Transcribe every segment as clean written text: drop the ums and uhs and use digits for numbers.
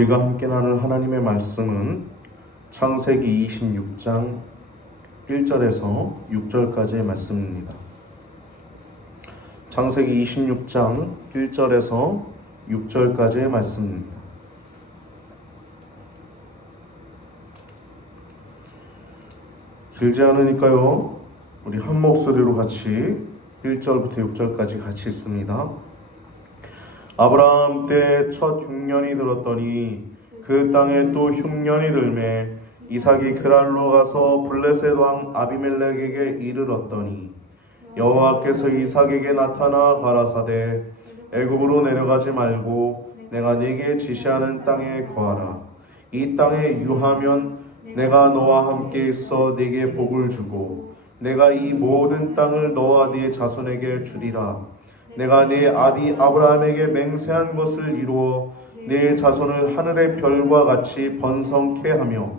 우리가 함께 나눌 하나님의 말씀은 창세기 26장 1절에서 6절까지의 말씀입니다. 창세기 26장 1절에서 6절까지의 말씀입니다. 길지 않으니까요, 우리 한 목소리로 같이 1절부터 6절까지 같이 읽습니다. 아브라함 때 첫 흉년이 들었더니 그 땅에 또 흉년이 들매 이삭이 그랄로 가서 블레셋 왕 아비멜렉에게 이르렀더니 여호와께서 이삭에게 나타나 가라사대 애굽으로 내려가지 말고 내가 네게 지시하는 땅에 거하라. 이 땅에 유하면 내가 너와 함께 있어 네게 복을 주고 내가 이 모든 땅을 너와 네 자손에게 주리라. 내가 네 아비 아브라함에게 맹세한 것을 이루어 네 자손을 하늘의 별과 같이 번성케 하며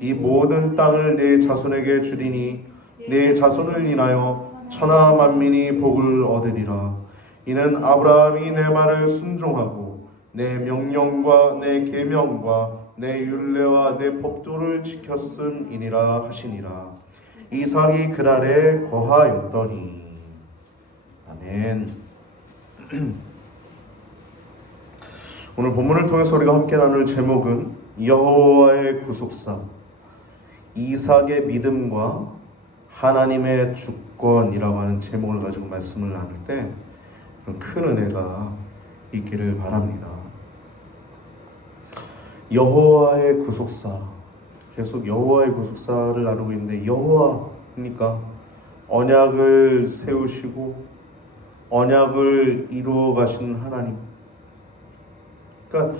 이 모든 땅을 네 자손에게 주리니 네 자손을 인하여 천하 만민이 복을 얻으리라. 이는 아브라함이 내 말을 순종하고 내 명령과 내 계명과 내 율례와 내 법도를 지켰음이니라 하시니라. 이삭이 그랄에 거하였더니. 아멘. 오늘 본문을 통해서 우리가 함께 나눌 제목은 여호와의 구속사, 이삭의 믿음과 하나님의 주권이라고 하는 제목을 가지고 말씀을 나눌 때 큰 은혜가 있기를 바랍니다. 여호와의 구속사, 계속 여호와의 구속사를 나누고 있는데, 여호와니까 언약을 세우시고 언약을 이루어 가시는 하나님. 그러니까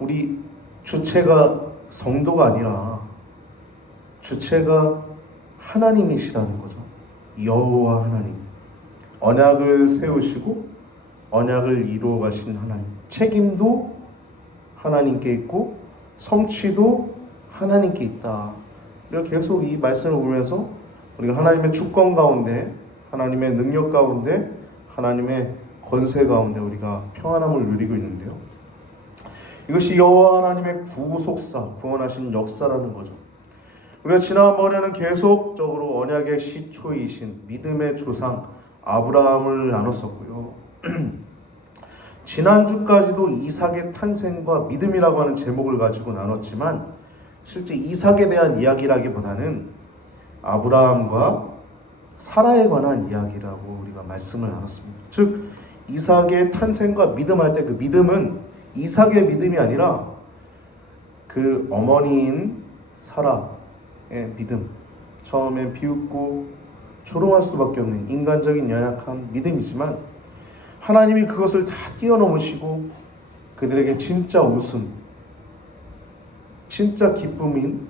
우리 주체가 성도가 아니라 주체가 하나님이시라는 거죠. 여호와 하나님. 언약을 세우시고 언약을 이루어 가신 하나님. 책임도 하나님께 있고 성취도 하나님께 있다. 우리가 계속 이 말씀을 보면서 우리가 하나님의 주권 가운데, 하나님의 능력 가운데, 하나님의 권세 가운데 우리가 평안함을 누리고 있는데요, 이것이 여호와 하나님의 구속사, 구원하신 역사라는 거죠. 우리가 지난번에는 계속적으로 언약의 시초이신 믿음의 조상 아브라함을 나눴었고요. 지난주까지도 이삭의 탄생과 믿음이라고 하는 제목을 가지고 나눴지만, 실제 이삭에 대한 이야기라기보다는 아브라함과 사라에 관한 이야기라고 우리가 말씀을 나눴습니다. 즉 이삭의 탄생과 믿음할 때 그 믿음은 이삭의 믿음이 아니라 그 어머니인 사라의 믿음, 처음엔 비웃고 조롱할 수밖에 없는 인간적인 연약한 믿음이지만 하나님이 그것을 다 뛰어넘으시고 그들에게 진짜 웃음, 진짜 기쁨인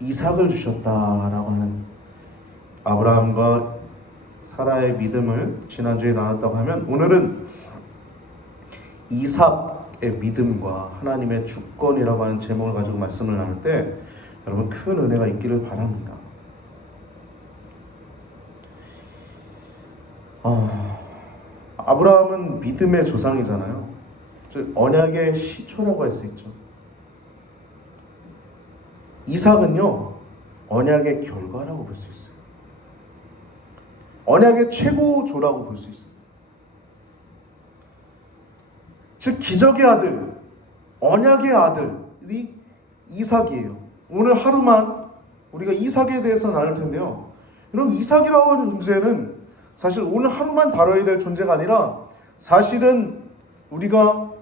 이삭을 주셨다라고 하는 아브라함과 사라의 믿음을 지난주에 나눴다고 하면, 오늘은 이삭의 믿음과 하나님의 주권이라고 하는 제목을 가지고 말씀을 나눌 때 여러분 큰 은혜가 있기를 바랍니다. 아브라함은 믿음의 조상이잖아요. 즉 언약의 시초라고 할 수 있죠. 이삭은요, 언약의 결과라고 볼 수 있어요. 언약의 최고조라고 볼 수 있어요. 즉 기적의 아들, 언약의 아들이 이삭이에요. 오늘 하루만 우리가 이삭에 대해서 나눌 텐데요, 여러분 이삭이라고 하는 존재는 사실 오늘 하루만 다뤄야 될 존재가 아니라, 사실은 우리가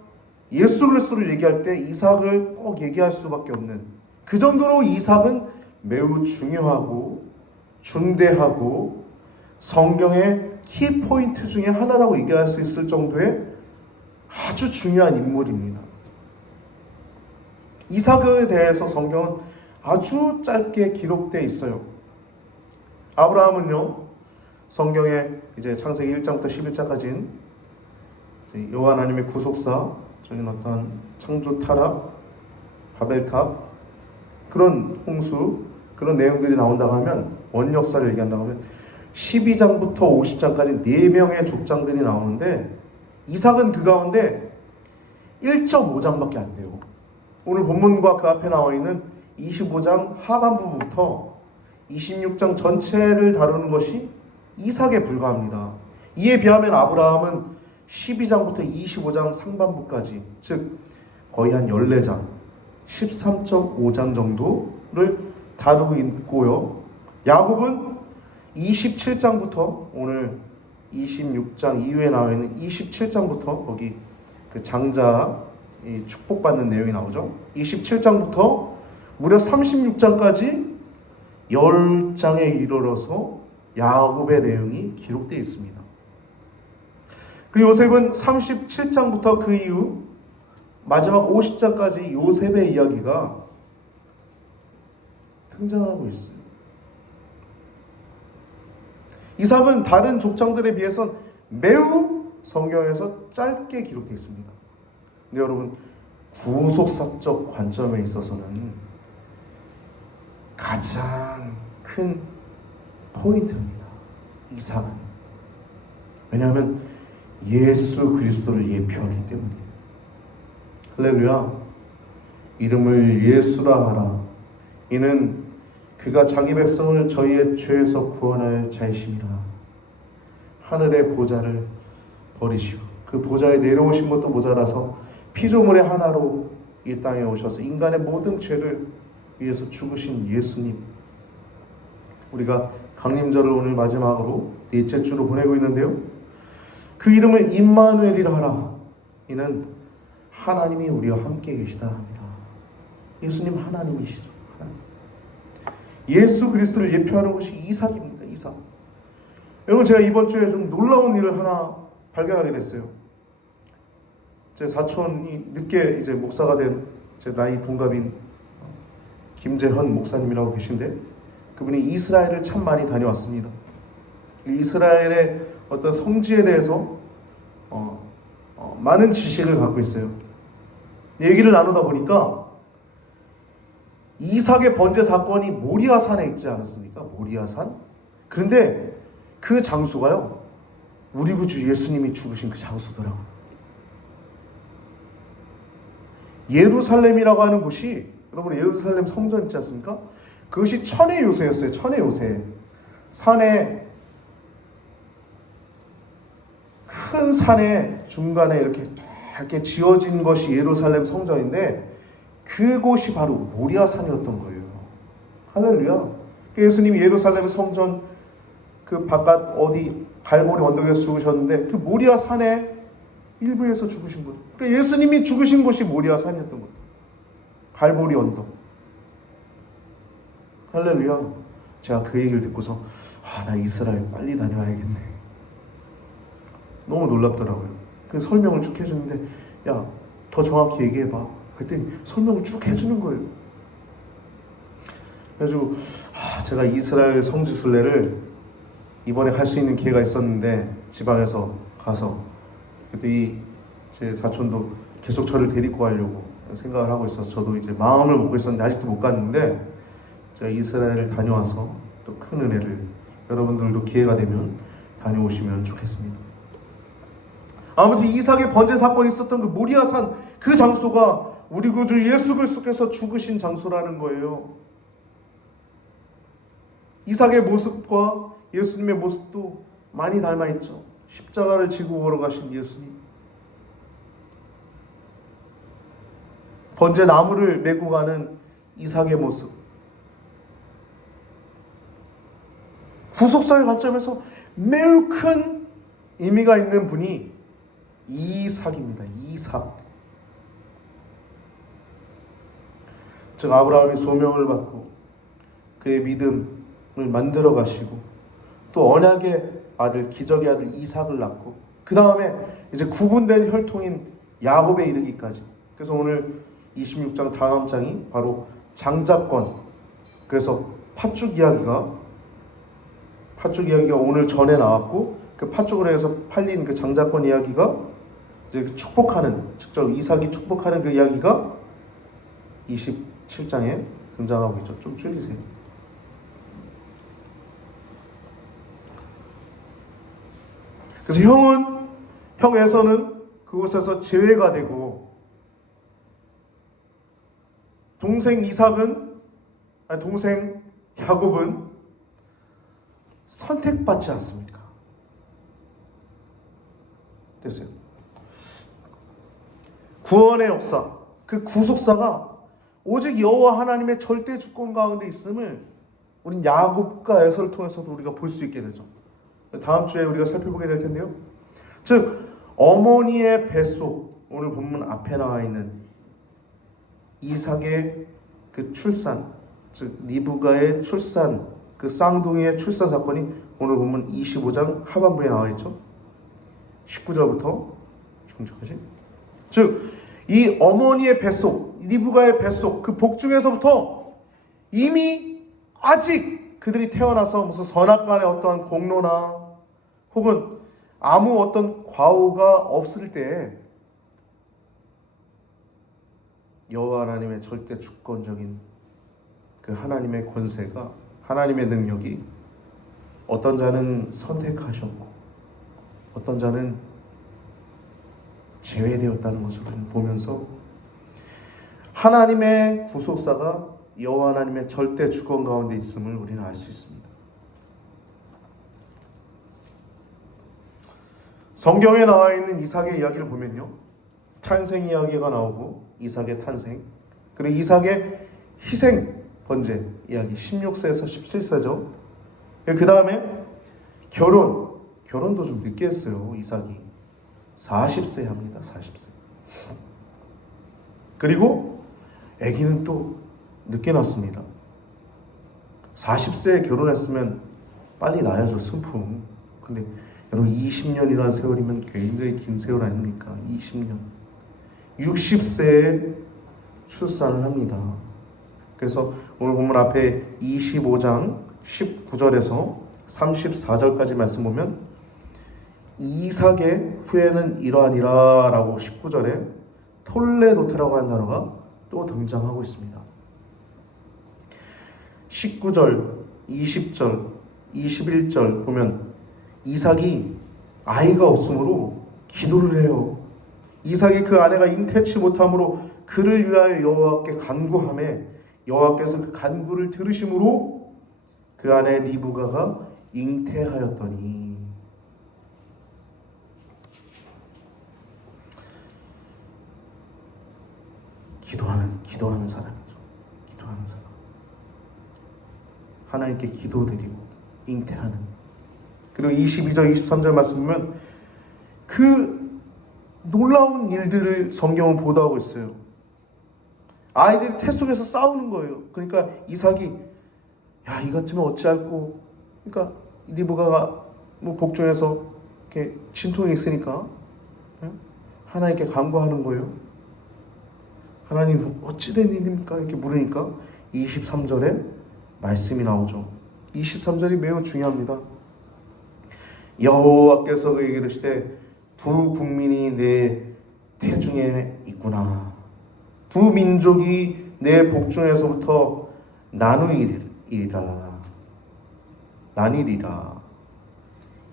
예수 그리스도를 얘기할 때 이삭을 꼭 얘기할 수밖에 없는, 그 정도로 이삭은 매우 중요하고 중대하고 성경의 키포인트 중에 하나라고 얘기할 수 있을 정도의 아주 중요한 인물입니다. 이삭에 대해서 성경은 아주 짧게 기록되어 있어요. 아브라함은요, 성경에 이제 창세기 1장부터 11장까지는 여호와 하나님의 구속사, 저는 어떤 창조 타락, 바벨탑, 그런 홍수, 그런 내용들이 나온다고 하면, 원 역사를 얘기한다고 하면 12장부터 50장까지 4명의 족장들이 나오는데, 이삭은 그 가운데 1.5장밖에 안 돼요. 오늘 본문과 그 앞에 나와 있는 25장 하반부부터 26장 전체를 다루는 것이 이삭에 불과합니다. 이에 비하면 아브라함은 12장부터 25장 상반부까지, 즉 거의 한 14장, 13.5장 정도를 다루고 있고요. 야곱은 27장부터 오늘 26장 이후에 나와 있는 27장부터 거기 그 장자 축복받는 내용이 나오죠. 27장부터 무려 36장까지 10장에 이르러서 야곱의 내용이 기록되어 있습니다. 그 요셉은 37장부터 그 이후 마지막 50장까지 요셉의 이야기가 등장하고 있어요. 이삭은 다른 족장들에 비해선 매우 성경에서 짧게 기록되어 있습니다. 근데 여러분, 구속사적 관점에 있어서는 가장 큰 포인트입니다. 이삭은. 왜냐하면 예수 그리스도를 예표하기 때문이에요. 할렐루야. 이름을 예수라 하라. 이는 그가 자기 백성을 저희의 죄에서 구원할 자이심이라. 하늘의 보좌를 버리시고 그 보좌에 내려오신 것도 모자라서 피조물의 하나로 이 땅에 오셔서 인간의 모든 죄를 위해서 죽으신 예수님. 우리가 강림절을 오늘 마지막으로 넷째 주로 보내고 있는데요. 그 이름을 임마누엘이라 하라. 이는 하나님이 우리와 함께 계시다 합니다. 예수님 하나님이시죠. 하나님. 예수 그리스도를 예표하는 것이 이삭입니다. 이삭. 여러분, 제가 이번 주에 좀 놀라운 일을 하나 발견하게 됐어요. 제 사촌이 늦게 이제 목사가 된 제 나이 동갑인 김재헌 목사님이라고 계신데, 그분이 이스라엘을 참 많이 다녀왔습니다. 이스라엘의 어떤 성지에 대해서 많은 지식을 갖고 있어요. 얘기를 나누다 보니까 이삭의 번제 사건이 모리아산에 있지 않았습니까? 모리아산? 그런데 그 장소가요, 우리 구주 예수님이 죽으신 그 장소더라고요. 예루살렘이라고 하는 곳이, 여러분 예루살렘 성전 있지 않습니까? 그것이 천의 요새였어요. 천의 요새. 산에, 큰 산의 중간에 이렇게 지어진 것이 예루살렘 성전인데, 그곳이 바로 모리아산이었던 거예요. 할렐루야. 예수님이 예루살렘 성전 그 바깥 어디 갈보리 언덕에서 죽으셨는데, 그 모리아산의 일부에서 죽으신 분. 그러니까 예수님이 죽으신 곳이 모리아산이었던 거예요. 갈보리 언덕. 할렐루야. 제가 그 얘기를 듣고서 나 이스라엘 빨리 다녀와야겠네. 너무 놀랍더라고요. 그 설명을 쭉 해주는데, 야, 더 정확히 얘기해봐. 그랬더니 설명을 쭉 해주는 거예요. 그래가지고 제가 이스라엘 성지순례를 이번에 갈 수 있는 기회가 있었는데, 지방에서 가서 그때 제 사촌도 계속 저를 데리고 가려고 생각을 하고 있어서 저도 이제 마음을 먹고 있었는데 아직도 못 갔는데, 제가 이스라엘을 다녀와서 또 큰 은혜를, 여러분들도 기회가 되면 다녀오시면 좋겠습니다. 아무튼 이삭의 번제 사건이 있었던 그 모리아산, 그 장소가 우리 구주 예수 그리스도께서 죽으신 장소라는 거예요. 이삭의 모습과 예수님의 모습도 많이 닮아있죠. 십자가를 지고 걸어가신 예수님. 번제 나무를 메고 가는 이삭의 모습. 구속사의 관점에서 매우 큰 의미가 있는 분이 이삭입니다. 이삭. 즉 아브라함이 소명을 받고 그의 믿음을 만들어 가시고, 또 언약의 아들, 기적의 아들 이삭을 낳고, 그 다음에 이제 구분된 혈통인 야곱에 이르기까지. 그래서 오늘 26장 다음 장이 바로 장자권. 그래서 팥죽 이야기가 오늘 전에 나왔고, 그 팥죽으로 해서 팔린 그 장자권 이야기가 이제 축복하는, 직접 이삭이 축복하는 그 이야기가 27장에 등장하고 있죠. 좀 줄이세요. 그래서 형에서는 그곳에서 제외가 되고, 동생 야곱은 선택받지 않습니까? 됐어요. 구원의 역사, 그 구속사가 오직 여호와 하나님의 절대 주권 가운데 있음을 우린 야곱과 에서를 통해서도 우리가 볼 수 있게 되죠. 다음 주에 우리가 살펴보게 될 텐데요. 즉 어머니의 뱃속, 오늘 본문 앞에 나와 있는 이삭의 그 출산, 즉 리브가의 출산, 그 쌍둥이의 출산 사건이 오늘 본문 25장 하반부에 나와 있죠. 19절부터 16절까지. 즉 이 어머니의 뱃속, 리브가의 뱃속, 그 복중에서부터 이미 아직 그들이 태어나서 무슨 선악간의 어떠한 공로나 혹은 아무 어떤 과오가 없을 때에 여호와 하나님의 절대 주권적인 그 하나님의 권세가, 하나님의 능력이 어떤 자는 선택하셨고 어떤 자는 제외되었다는 것을 보면서 하나님의 구속사가 여호와 하나님의 절대 주권 가운데 있음을 우리는 알 수 있습니다. 성경에 나와 있는 이삭의 이야기를 보면요, 탄생 이야기가 나오고 이삭의 탄생, 그리고 이삭의 희생 번제 이야기 16세에서 17세죠. 그 다음에 결혼도 좀 늦게 했어요. 이삭이 40세 합니다. 40세. 그리고 아기는 또 늦게 낳습니다. 40세에 결혼했으면 빨리 낳아야죠. 순풍. 근데 여러분 20년이라는 세월이면 굉장히 긴 세월 아닙니까? 20년. 60세에 출산을 합니다. 그래서 오늘 본문 앞에 25장 19절에서 34절까지 말씀 보면 이삭의 후예는 이러하니라 라고 19절에 톨레도테라고 하는 단어가 또 등장하고 있습니다. 19절, 20절, 21절 보면 이삭이 아이가 없으므로 기도를 해요. 이삭이 그 아내가 잉태치 못함으로 그를 위하여 여호와께 간구하매 여호와께서 그 간구를 들으심으로 그 아내 리브가가 잉태하였더니. 기도하는 사람이죠. 기도하는 사람. 하나님께 기도드리고 잉태하는. 그리고 22절, 23절 말씀 보면 그 놀라운 일들을 성경은 보도하고 있어요. 아이들이 태 속에서 싸우는 거예요. 그러니까 이삭이 이 같으면 어찌할꼬. 그러니까 리브가가 복중에서 이렇게 진통이 있으니까 하나님께 간구하는 거예요. 하나님 어찌 된 일입니까? 이렇게 물으니까 23절에 말씀이 나오죠. 23절이 매우 중요합니다. 여호와께서 그에게 이르시되 두 국민이 내 태중에 있구나. 두 민족이 내 복중에서부터 나뉘리라.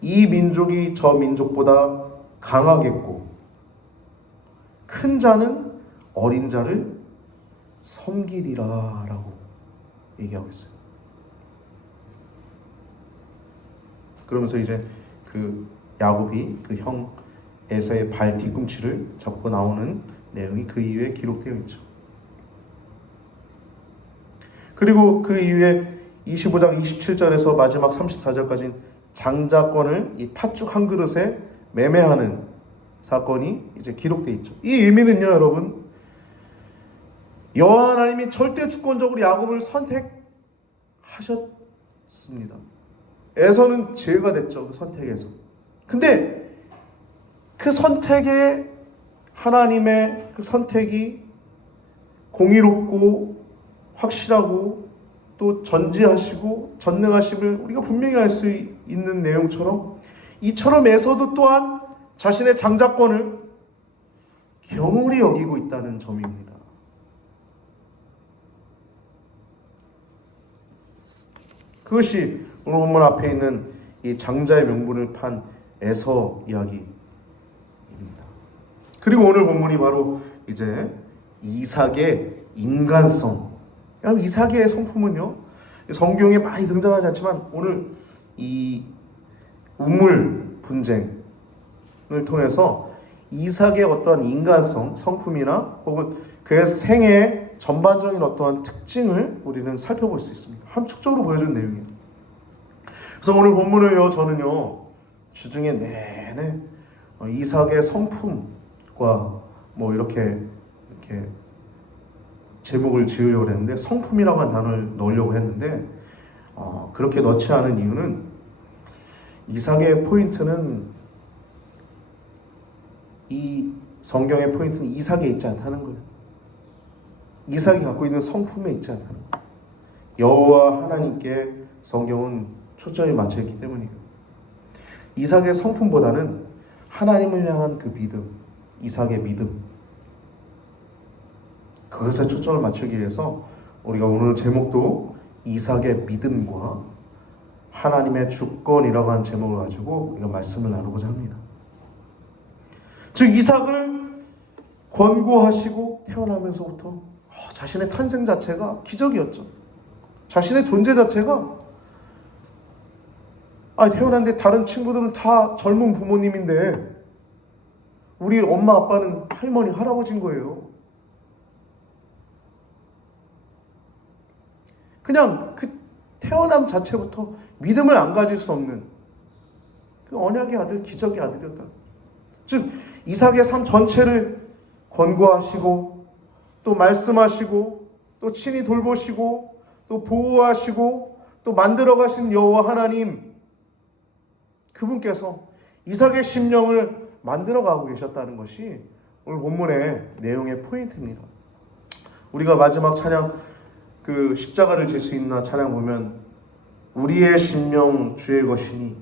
이 민족이 저 민족보다 강하겠고 큰 자는 어린 자를 섬기리라 라고 얘기하고 있어요. 그러면서 이제 그 야곱이 그 형 에서의 발 뒤꿈치를 잡고 나오는 내용이 그 이후에 기록되어 있죠. 그리고 그 이후에 25장 27절에서 마지막 34절까지 장자권을 이 팥죽 한 그릇에 매매하는 사건이 이제 기록되어 있죠. 이 의미는요, 여러분, 여호와 하나님이 절대 주권적으로 야곱을 선택하셨습니다. 에서는 제외가 됐죠. 그 선택에서. 근데 그 선택에 하나님의 그 선택이 공의롭고 확실하고 또 전지하시고 전능하심을 우리가 분명히 알 수 있는 내용처럼 이처럼 에서도 또한 자신의 장자권을 경홀히 여기고 있다는 점입니다. 그것이 오늘 본문 앞에 있는 이 장자의 명분을 판 에서 이야기입니다. 그리고 오늘 본문이 바로 이제 이삭의 인간성. 여러분, 이삭의 성품은요, 성경에 많이 등장하지 않지만 오늘 이 우물 분쟁을 통해서 이삭의 어떤 인간성, 성품이나 혹은 그의 생애의 전반적인 어떠한 특징을 우리는 살펴볼 수 있습니다. 함축적으로 보여준 내용이에요. 그래서 오늘 본문을요, 저는요, 주중에 내내 이삭의 성품과 뭐 이렇게 제목을 지으려고 했는데, 성품이라고 하는 단어를 넣으려고 했는데 그렇게 넣지 않은 이유는 이삭의 포인트는, 이 성경의 포인트는 이삭에 있지 않다는 거예요. 이삭이 갖고 있는 성품에 있지 않다는 거예요. 여호와 하나님께 성경은 초점이 맞춰 있기 때문이에요. 이삭의 성품보다는 하나님을 향한 그 믿음, 이삭의 믿음, 그것에 초점을 맞추기 위해서 우리가 오늘 제목도 이삭의 믿음과 하나님의 주권이라고 하는 제목을 가지고 우리가 말씀을 나누고자 합니다. 즉, 이삭을 권고하시고 태어나면서부터 자신의 탄생 자체가 기적이었죠. 자신의 존재 자체가, 태어났는데 다른 친구들은 다 젊은 부모님인데 우리 엄마 아빠는 할머니 할아버지인 거예요. 그냥 그 태어남 자체부터 믿음을 안 가질 수 없는 그 언약의 아들, 기적의 아들이었다. 즉, 이삭의 삶 전체를 권고하시고 또 말씀하시고 또 친히 돌보시고 또 보호하시고 또 만들어 가신 여호와 하나님, 그분께서 이삭의 심령을 만들어 가고 계셨다는 것이 오늘 본문의 내용의 포인트입니다. 우리가 마지막 찬양, 그 십자가를 질 수 있나 찬양 보면, 우리의 심령 주의 것이니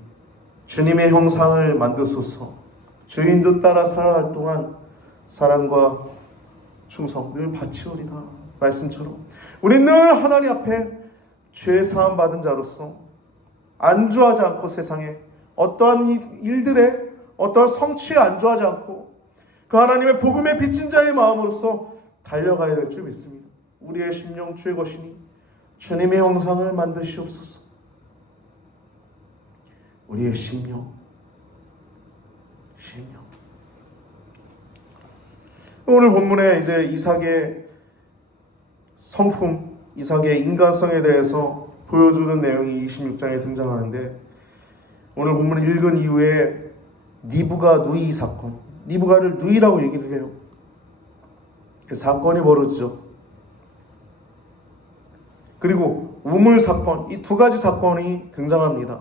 주님의 형상을 만드소서, 주인도 따라 살아갈 동안 사랑과 충성 늘 바치오리다 말씀처럼, 우리 늘 하나님 앞에 죄 사함 받은 자로서 안주하지 않고, 세상에 어떠한 일들에 어떠한 성취에 안주하지 않고 그 하나님의 복음에 비친 자의 마음으로서 달려가야 될 줄 믿습니다. 우리의 심령 주의 것이니 주님의 형상을 만드시옵소서. 우리의 심령. 오늘 본문에 이제 이삭의 성품, 이삭의 인간성에 대해서 보여주는 내용이 26장에 등장하는데, 오늘 본문을 읽은 이후에 니브가 누이 사건, 니브가를 누이라고 얘기를 해요. 그 사건이 벌어지죠. 그리고 우물 사건, 이 두 가지 사건이 등장합니다.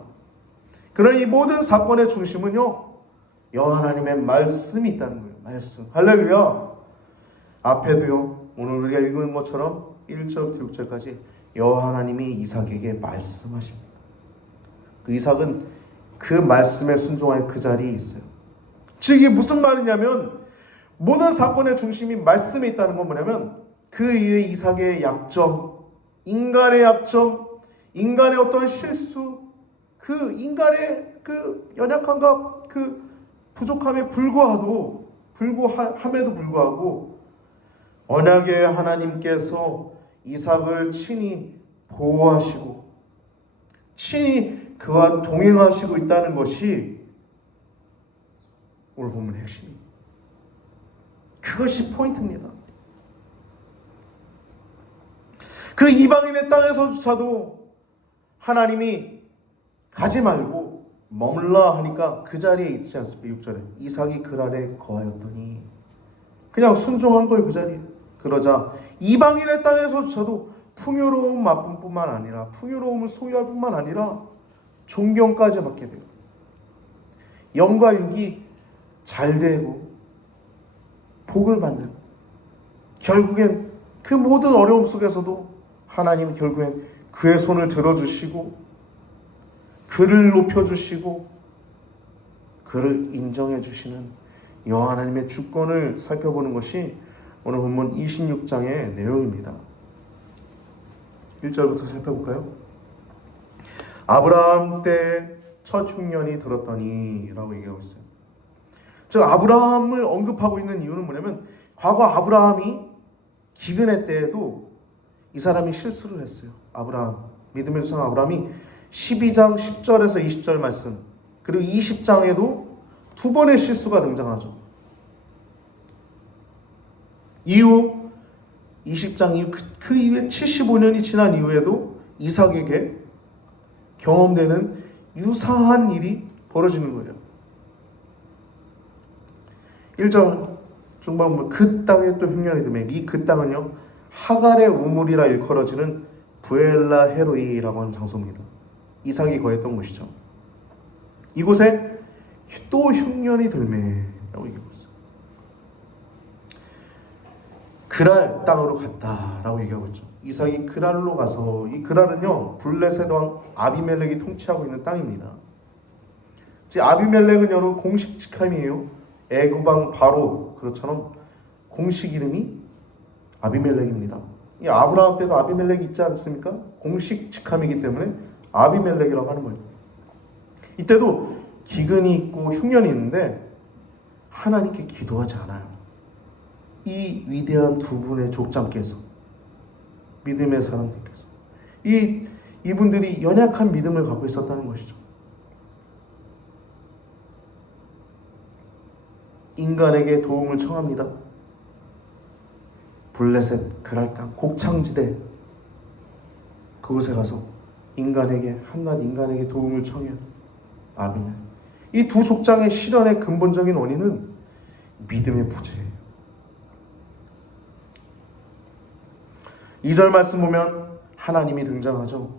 그러나 이 모든 사건의 중심은요, 여호와 하나님의 말씀이 있다는 거예요. 말씀. 할렐루야. 앞에도요, 오늘 우리가 읽은 것처럼 1절부터 6절까지 여호와 하나님이 이삭에게 말씀하십니다. 그 이삭은 그 말씀에 순종한 그 자리에 있어요. 즉, 이게 무슨 말이냐면, 모든 사건의 중심이 말씀에 있다는 건 뭐냐면, 그 이후에 이삭의 약점, 인간의 약점, 인간의 어떤 실수, 그 인간의 그 연약함과 그 부족함에 불구함에도 불구하고 언약의 하나님께서 이삭을 친히 보호하시고 친히 그와 동행하시고 있다는 것이 오늘 본문의 핵심입니다. 그것이 포인트입니다. 그 이방인의 땅에서조차도 하나님이 가지 말고 머물라 하니까 그 자리에 있지 않습니까? 6절에 이삭이 그 아래 거하였더니, 그냥 순종한 거예요. 그 자리에. 그러자 이방인의 땅에서조차도 풍요로움 맛볼 뿐만 아니라, 풍요로움을 소유할 뿐만 아니라 존경까지 받게 돼요. 영과 육이 잘 되고 복을 받는, 결국엔 그 모든 어려움 속에서도 하나님은 결국엔 그의 손을 들어주시고 그를 높여주시고 그를 인정해 주시는 여호와 하나님의 주권을 살펴보는 것이 오늘 본문 26장의 내용입니다. 1절부터 살펴볼까요? 아브라함 때 첫 흉년이 들었더니 라고 얘기하고 있어요. 즉, 아브라함을 언급하고 있는 이유는 뭐냐면, 과거 아브라함이 기근의 때에도 이 사람이 실수를 했어요. 아브라함, 믿음의 조상 아브라함이 12장 10절에서 20절 말씀, 그리고 20장에도 두 번의 실수가 등장하죠. 이후 20장 이후 그 이후에 75년이 지난 이후에도 이삭에게 경험되는 유사한 일이 벌어지는 거예요. 1절 중반 보면 그 땅에 또 흉년이 드매, 이 그 땅은요 하갈의 우물이라 일컬어지는 부엘라 헤로이라고 하는 장소입니다. 이삭이 거했던 곳이죠. 이곳에 또 흉년이 들매라고 얘기하고 있어요. 그랄 땅으로 갔다라고 얘기하고 있죠. 이삭이 그랄로 가서, 이 그랄은요 블레셋 왕 아비멜렉이 통치하고 있는 땅입니다. 즉 아비멜렉은 여러분 공식 직함이에요. 애굽 왕 바로 그것처럼 공식 이름이 아비멜렉입니다. 이 아브라함 때도 아비멜렉이 있지 않습니까? 공식 직함이기 때문에 아비멜렉이라고 하는 거예요. 이때도 기근이 있고 흉년이 있는데 하나님께 기도하지 않아요. 이 위대한 두 분의 족장께서, 믿음의 사람들께서, 이분들이 연약한 믿음을 갖고 있었다는 것이죠. 인간에게 도움을 청합니다. 블레셋 그랄 땅 곡창지대, 그곳에 가서 한낱 인간에게 도움을 청해요. 아비멜. 이 두 족장의 실현의 근본적인 원인은 믿음의 부재예요. 2절 말씀 보면 하나님이 등장하죠.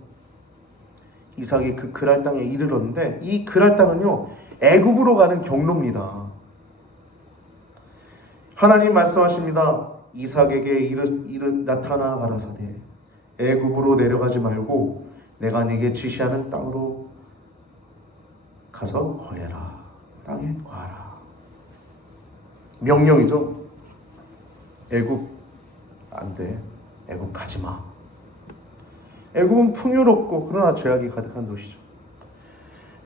이삭이 그 그랄 땅에 이르렀는데 이 그랄 땅은요 애굽으로 가는 경로입니다. 하나님 말씀하십니다. 이삭에게 나타나 가라사대 애굽으로 내려가지 말고 내가 네게 지시하는 땅으로 가서 거해라. 땅에 거하라. 명령이죠. 애굽 안 돼. 애굽 가지 마. 애굽은 풍요롭고 그러나 죄악이 가득한 도시죠.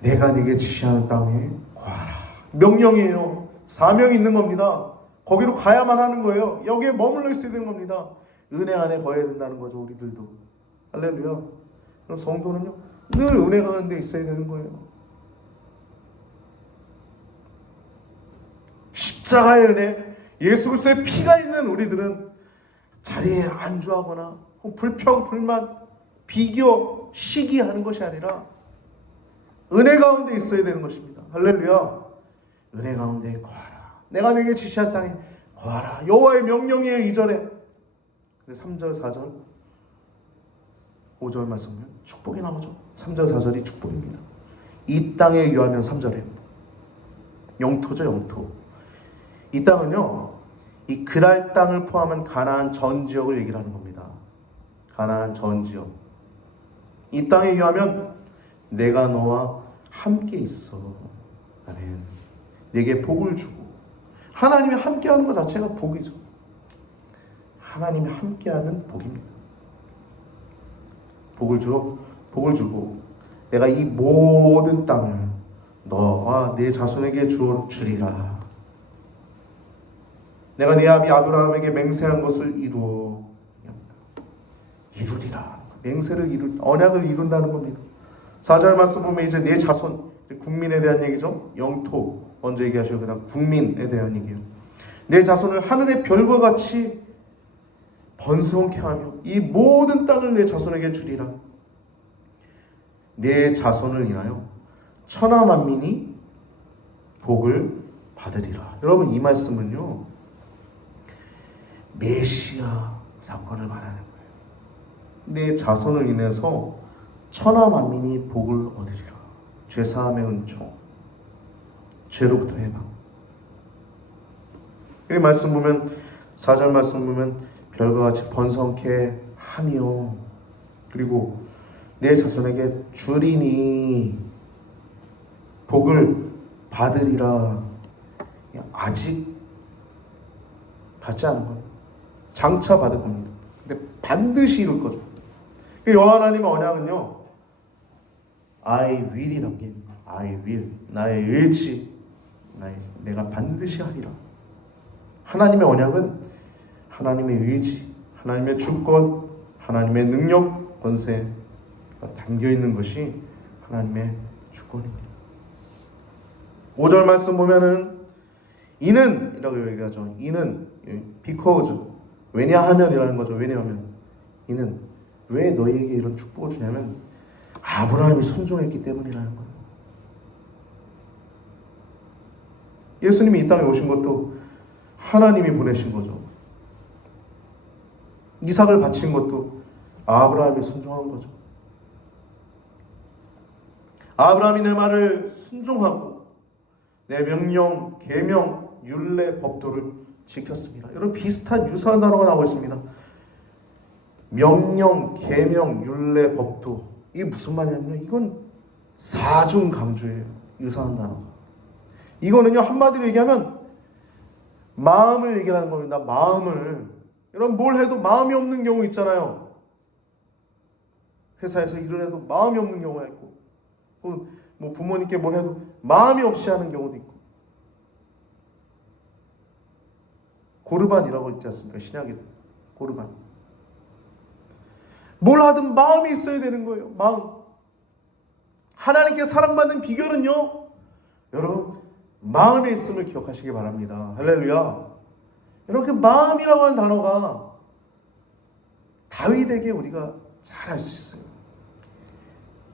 내가 네게 지시하는 땅에 거하라. 명령이에요. 사명이 있는 겁니다. 거기로 가야만 하는 거예요. 여기에 머물러 있어야 되는 겁니다. 은혜 안에 거해야 된다는 거죠. 우리들도. 할렐루야. 그럼 성도는요 늘 은혜 가운데 있어야 되는 거예요. 십자가의 은혜, 예수 그리스도의 피가 있는 우리들은 자리에 안주하거나 불평, 불만, 비교, 시기하는 것이 아니라 은혜 가운데 있어야 되는 것입니다. 할렐루야. 은혜 가운데 거하라. 내가 내게 지시한 땅에 거하라. 여호와의 명령이에요. 2절에. 근데 3절, 4절, 5절 말씀은 축복이 나오죠. 3절, 4절이 축복입니다. 이 땅에 유하면 3절에 영토죠. 영토. 이 땅은요 이 그랄 땅을 포함한 가나안 전 지역을 얘기를 하는 겁니다. 가나안 전 지역. 이 땅에 유하면 내가 너와 함께 있어. 나는 내게 복을 주고. 하나님이 함께하는 것 자체가 복이죠. 하나님이 함께하는 복입니다. 복을 주고 내가 이 모든 땅을 너와 내 자손에게 주리라. 내가 네 아비 아브라함에게 맹세한 것을 이루리라. 맹세를 언약을 이룬다는 겁니다. 4절 말씀 보면 이제 내 자손, 국민에 대한 얘기죠. 영토 먼저 얘기하시고 그다음 국민에 대한 얘기예요. 내 자손을 하늘의 별과 같이 번성케 하며 이 모든 땅을 내 자손에게 주리라. 내 자손을 인하여 천하 만민이 복을 받으리라. 여러분 이 말씀은요 메시아 사건을 말하는 거예요. 내 자손을 인해서 천하 만민이 복을 얻으리라. 죄사함의 은총, 죄로부터 해방. 이 말씀 보면 4절 말씀 보면 별과 같이 번성케 하며 그리고 내 자손에게 주리니 복을 받으리라. 아직 받지 않은 거예요. 장차 받을 겁니다. 근데 반드시 이룰 거죠. 여호와 하나님의 언약은요 I will이 담긴 I will, 나의 의지, 내가 반드시 하리라. 하나님의 언약은 하나님의 의지, 하나님의 주권, 하나님의 능력, 권세가 담겨 있는 것이 하나님의 주권입니다. 5절 말씀 보면은 이는 이라고 얘기하죠. 이는 because 왜냐하면이라는 거죠. 왜냐하면 이는 왜 너희에게 이런 축복을 주냐면 아브라함이 순종했기 때문이라는 거예요. 예수님이 이 땅에 오신 것도 하나님이 보내신 거죠. 이삭을 바친 것도 아브라함이 순종한 거죠. 아브라함이 내 말을 순종하고 내 명령, 계명, 율례, 법도를 지켰습니다. 여러분 비슷한 유사한 단어가 나오고 있습니다. 명령, 계명, 율례, 법도. 이게 무슨 말이냐면요. 이건 사중 강조예요. 유사한 단어가. 이거는요 한마디로 얘기하면 마음을 얘기하는 겁니다. 마음을. 여러분 뭘 해도 마음이 없는 경우 있잖아요. 회사에서 일을 해도 마음이 없는 경우가 있고, 뭐 부모님께 뭘 해도 마음이 없이 하는 경우도 있고. 고르반이라고 있지 않습니까? 신약에도 고르반. 뭘 하든 마음이 있어야 되는 거예요. 마음. 하나님께 사랑받는 비결은요, 여러분 마음에 있음을 기억하시기 바랍니다. 할렐루야. 여러분 그 마음이라고 하는 단어가 다윗에게 우리가 잘 알 수 있어요.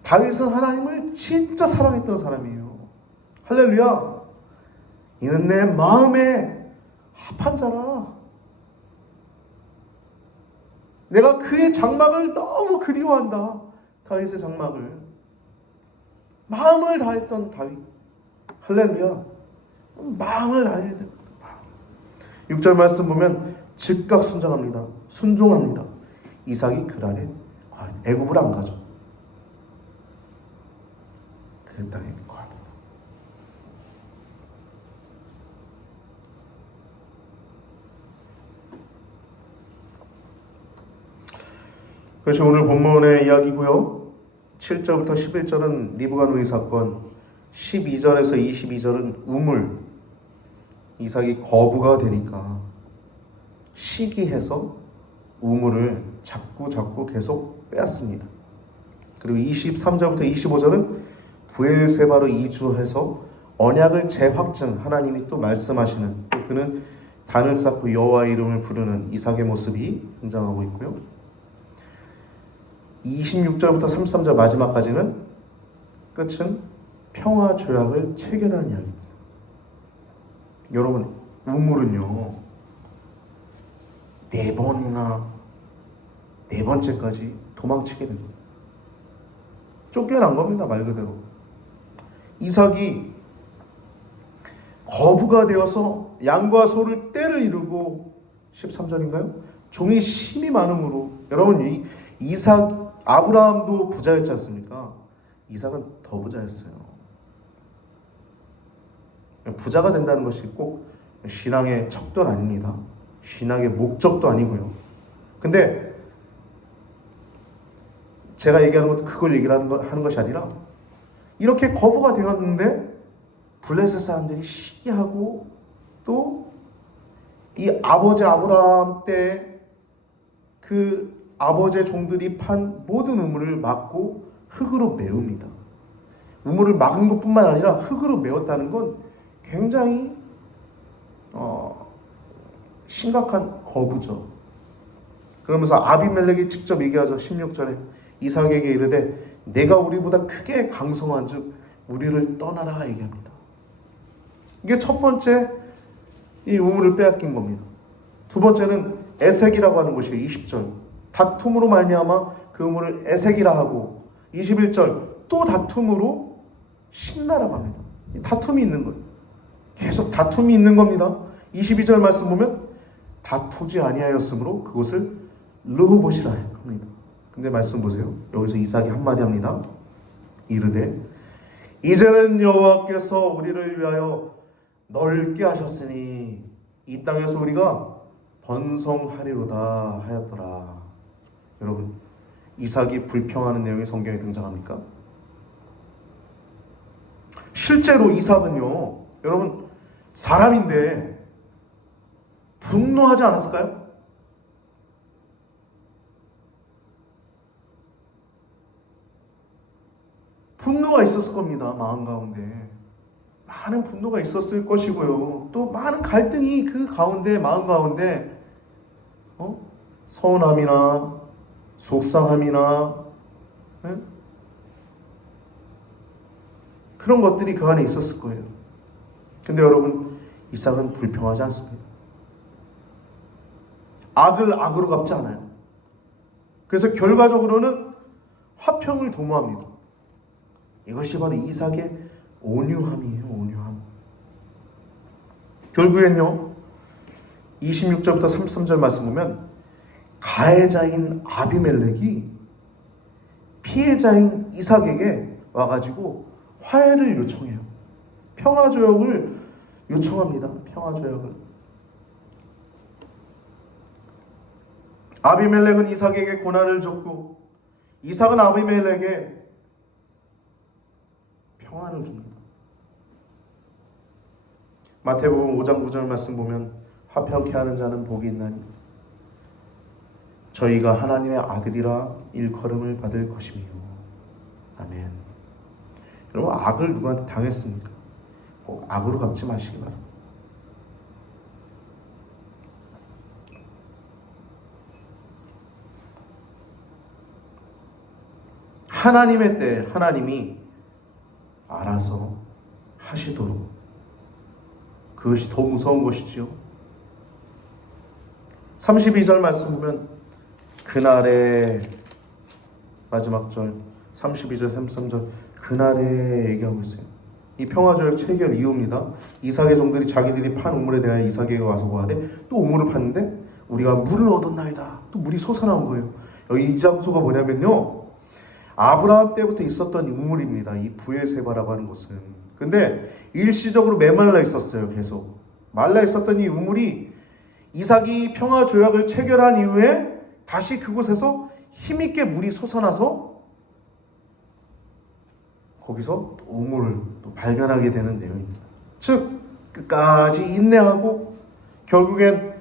다윗은 하나님을 진짜 사랑했던 사람이에요. 할렐루야. 이는 내 마음에 합한 자라. 내가 그의 장막을 너무 그리워한다. 다윗의 장막을. 마음을 다했던 다윗. 할렐루야. 마음을 다해야 됩니다. 6절 말씀 보면 즉각 순종합니다. 이삭이 그날에 애굽을 안 가죠. 그 땅에 거합니다. 그것이 오늘 본문의 이야기고요. 7절부터 11절은 리브가 누이 사건, 12절에서 22절은 우물. 이삭이 거부가 되니까 시기해서 우물을 자꾸 계속 빼앗습니다. 그리고 23절부터 25절은 브엘세바로 이주해서 언약을 재확증, 하나님이 또 말씀하시는, 또 그는 단을 쌓고 여호와의 이름을 부르는 이삭의 모습이 등장하고 있고요. 26절부터 33절 마지막까지는 끝은 평화 조약을 체결하는 이야기입니다. 여러분 우물은요 4번이나 4번째까지 도망치게 됩니다. 쫓겨난 겁니다. 말 그대로. 이삭이 거부가 되어서 양과 소를 떼를 이루고 13절인가요? 종이 심이 많음으로. 여러분 이 이삭, 아브라함도 부자였지 않습니까? 이삭은 더 부자였어요. 부자가 된다는 것이 꼭 신앙의 척도는 아닙니다. 신앙의 목적도 아니고요. 근데 제가 얘기하는 것도 그걸 하는 것이 아니라 이렇게 거부가 되었는데 블레셋 사람들이 시기하고 또 이 아버지 아브라함 때 그 아버지의 종들이 판 모든 우물을 막고 흙으로 메웁니다. 우물을 막은 것뿐만 아니라 흙으로 메웠다는 건 굉장히 심각한 거부죠. 그러면서 아비멜렉이 직접 얘기하죠. 16절에 이삭에게 이르되 내가 우리보다 크게 강성한즉 우리를 떠나라 얘기합니다. 이게 첫 번째 이 우물을 빼앗긴 겁니다. 두 번째는 에색이라고 하는 것이에요. 20절 다툼으로 말미암아 그 우물을 에색이라 하고, 21절 또 다툼으로 신나라고 합니다. 다툼이 있는 거예요. 계속 다툼이 있는 겁니다. 22절 말씀 보면 다투지 아니하였으므로 그것을 르호봇이라 합니다. 근데 말씀 보세요. 여기서 이삭이 한마디 합니다. 이르되 이제는 여호와께서 우리를 위하여 넓게 하셨으니 이 땅에서 우리가 번성하리로다 하였더라. 여러분 이삭이 불평하는 내용이 성경에 등장합니까? 실제로 이삭은요, 여러분 사람인데 분노하지 않았을까요? 분노가 있었을 겁니다. 마음 가운데 많은 분노가 있었을 것이고요. 또 많은 갈등이 그 가운데, 마음 가운데 서운함이나 속상함이나 그런 것들이 그 안에 있었을 거예요. 근데 여러분, 이삭은 불평하지 않습니다. 악을 악으로 갚지 않아요. 그래서 결과적으로는 화평을 도모합니다. 이것이 바로 이삭의 온유함이에요. 온유함. 결국엔요, 26절부터 33절 말씀 보면 가해자인 아비멜렉이 피해자인 이삭에게 와가지고 화해를 요청해요. 평화조약을 요청합니다. 평화조약을. 아비멜렉은 이삭에게 고난을 줬고 이삭은 아비멜렉에게 평안을 줍니다. 마태복음 5장 9절 말씀 보면 화평케 하는 자는 복이 있나니 저희가 하나님의 아들이라 일컬음을 받을 것이며. 아멘. 여러분, 악을 누구한테 당했습니까? 꼭 악으로 갚지 마시기 바랍니다. 하나님의 때에 하나님이 알아서 하시도록, 그것이 더 무서운 것이지요. 32절 말씀 보면 그날의 마지막 절 32절 33절 그날에 얘기하고 있어요. 이 평화조약 체결 이후입니다. 이삭의 종들이 자기들이 판 우물에 대하여 이삭에게 와서 고하되, 또 우물을 팠는데 우리가 물을 얻었나이다. 또 물이 솟아나온 거예요. 여기 이 장소가 뭐냐면요, 아브라함 때부터 있었던 우물입니다. 이 부엘세바라고 하는 곳은. 근데 일시적으로 메말라 있었어요. 계속 말라 있었던 이 우물이 이삭이 평화조약을 체결한 이후에 다시 그곳에서 힘있게 물이 솟아나서 거기서 우물을 또 발견하게 되는 내용입니다. 즉 끝까지 인내하고 결국엔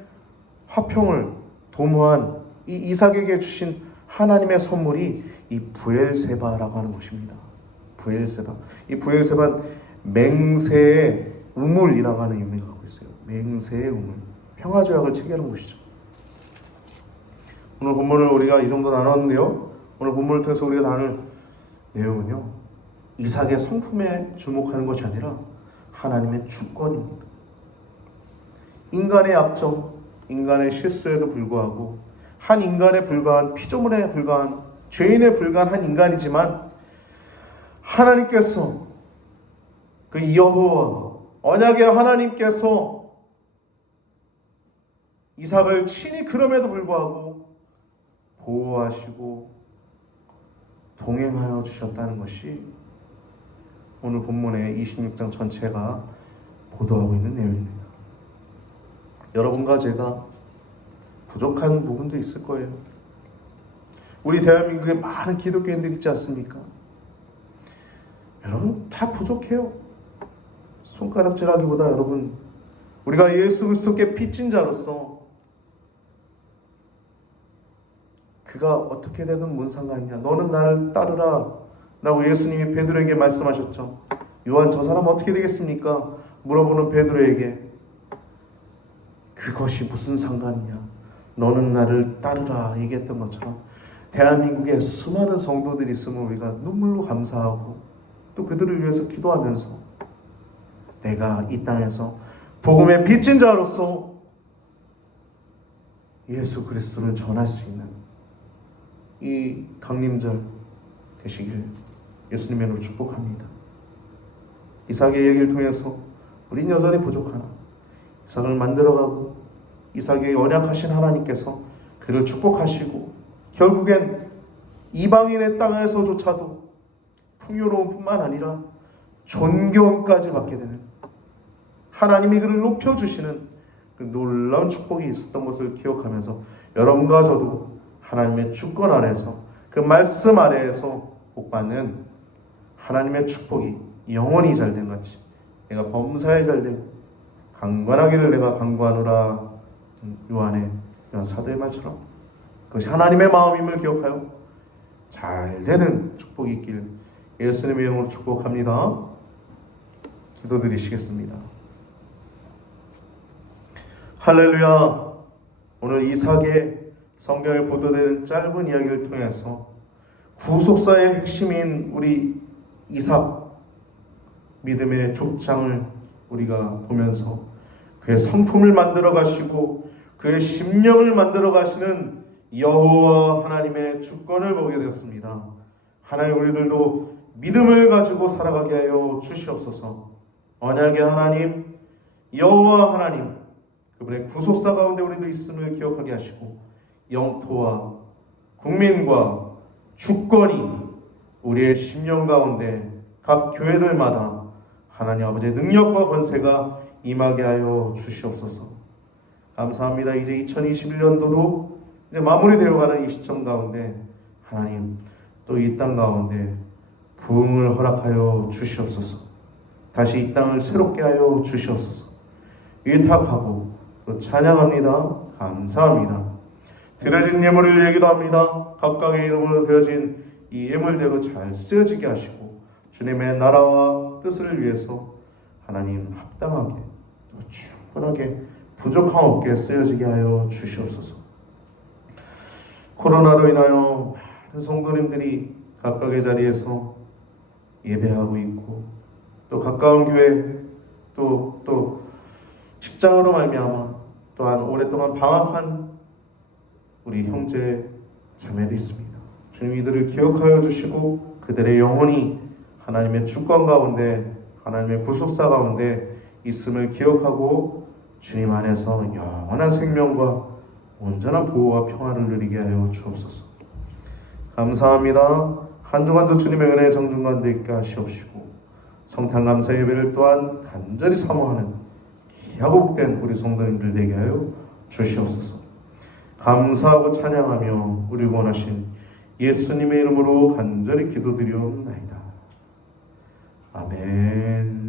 화평을 도모한 이 이삭에게 주신 하나님의 선물이 이 부엘세바라고 하는 곳입니다. 부엘세바. 이 부엘세바는 맹세의 우물이라고 하는 의미를 갖고 있어요. 맹세의 우물. 평화조약을 체결한 곳이죠. 오늘 본문을 우리가 이 정도 나눴는데요, 오늘 본문을 통해서 우리가 나눌 내용은요, 이삭의 성품에 주목하는 것이 아니라 하나님의 주권입니다. 인간의 약점, 인간의 실수에도 불구하고 한 인간에 불과한, 피조물에 불과한, 죄인에 불과한 한 인간이지만 하나님께서, 그 여호와 언약의 하나님께서 이삭을 친히 그럼에도 불구하고 보호하시고 동행하여 주셨다는 것이 오늘 본문의 26장 전체가 보도하고 있는 내용입니다. 여러분과 제가 부족한 부분도 있을 거예요. 우리 대한민국에 많은 기독교인들이 있지 않습니까? 여러분 다 부족해요. 손가락질하기보다 여러분, 우리가 예수 그리스도께 빚진 자로서 그가 어떻게 되든 뭔 상관이냐, 너는 나를 따르라 라고 예수님이 베드로에게 말씀하셨죠. 요한, 저 사람 어떻게 되겠습니까? 물어보는 베드로에게 그것이 무슨 상관이냐, 너는 나를 따르라 얘기했던 것처럼 대한민국에 수많은 성도들이 있음을 우리가 눈물로 감사하고 또 그들을 위해서 기도하면서 내가 이 땅에서 복음의 빚진 자로서 예수 그리스도를 전할 수 있는 이 강림절 되시길 예수님의 이름으로 축복합니다. 이삭의 얘기를 통해서 우린 여전히 부족하나 이삭을 만들어가고 이삭의 언약하신 하나님께서 그를 축복하시고 결국엔 이방인의 땅에서조차도 풍요로움뿐만 아니라 존경까지 받게 되는, 하나님이 그를 높여주시는 그 놀라운 축복이 있었던 것을 기억하면서 여러분과 저도 하나님의 주권 아래에서, 그 말씀 아래에서 복받는 하나님의 축복이 영원히 잘된 같이 내가 범사에 잘되고 강관하기를 내가 강구하노라, 요한 사도의 말처럼 그것이 하나님의 마음임을 기억하여 잘되는 축복이 있길 예수님의 이름으로 축복합니다. 기도드리시겠습니다. 할렐루야. 오늘 이삭의 성경에 보도되는 짧은 이야기를 통해서 구속사의 핵심인 우리 이삭 믿음의 족장을 우리가 보면서 그의 성품을 만들어 가시고 그의 심령을 만들어 가시는 여호와 하나님의 주권을 보게 되었습니다. 하나님, 우리들도 믿음을 가지고 살아가게 하여 주시옵소서. 언약의 하나님, 여호와 하나님, 그분의 구속사 가운데 우리도 있음을 기억하게 하시고 영토와 국민과 주권이 우리의 심령 가운데 각 교회들마다 하나님 아버지의 능력과 권세가 임하게 하여 주시옵소서. 감사합니다. 이제 2021년도도 이제 마무리되어가는 이 시점 가운데 하나님 또 이 땅 가운데 부흥을 허락하여 주시옵소서. 다시 이 땅을 새롭게 하여 주시옵소서. 위탁하고 또 찬양합니다. 감사합니다. 드려진 예물을 얘기도 합니다. 각각의 이름으로 드려진 이 예물대로 잘 쓰여지게 하시고 주님의 나라와 뜻을 위해서 하나님 합당하게 또 충분하게 부족함 없게 쓰여지게 하여 주시옵소서. 코로나로 인하여 많은 성도님들이 각각의 자리에서 예배하고 있고 또 가까운 교회 또 직장으로 말미암아 또한 오랫동안 방학한 우리 형제 자매도 있습니다. 주님 이들을 기억하여 주시고 그들의 영혼이 하나님의 주권 가운데 하나님의 구속사 가운데 있음을 기억하고 주님 안에서 영원한 생명과 온전한 보호와 평화를 누리게 하여 주옵소서. 감사합니다. 한 주간도 주님의 은혜의 정중 가운데 있게 하시옵시고 성탄 감사 예배를 또한 간절히 사모하는 귀하고 복된 우리 성도님들 되게 하여 주시옵소서. 감사하고 찬양하며 우리 원하신 예수님의 이름으로 간절히 기도드리옵나이다. 아멘.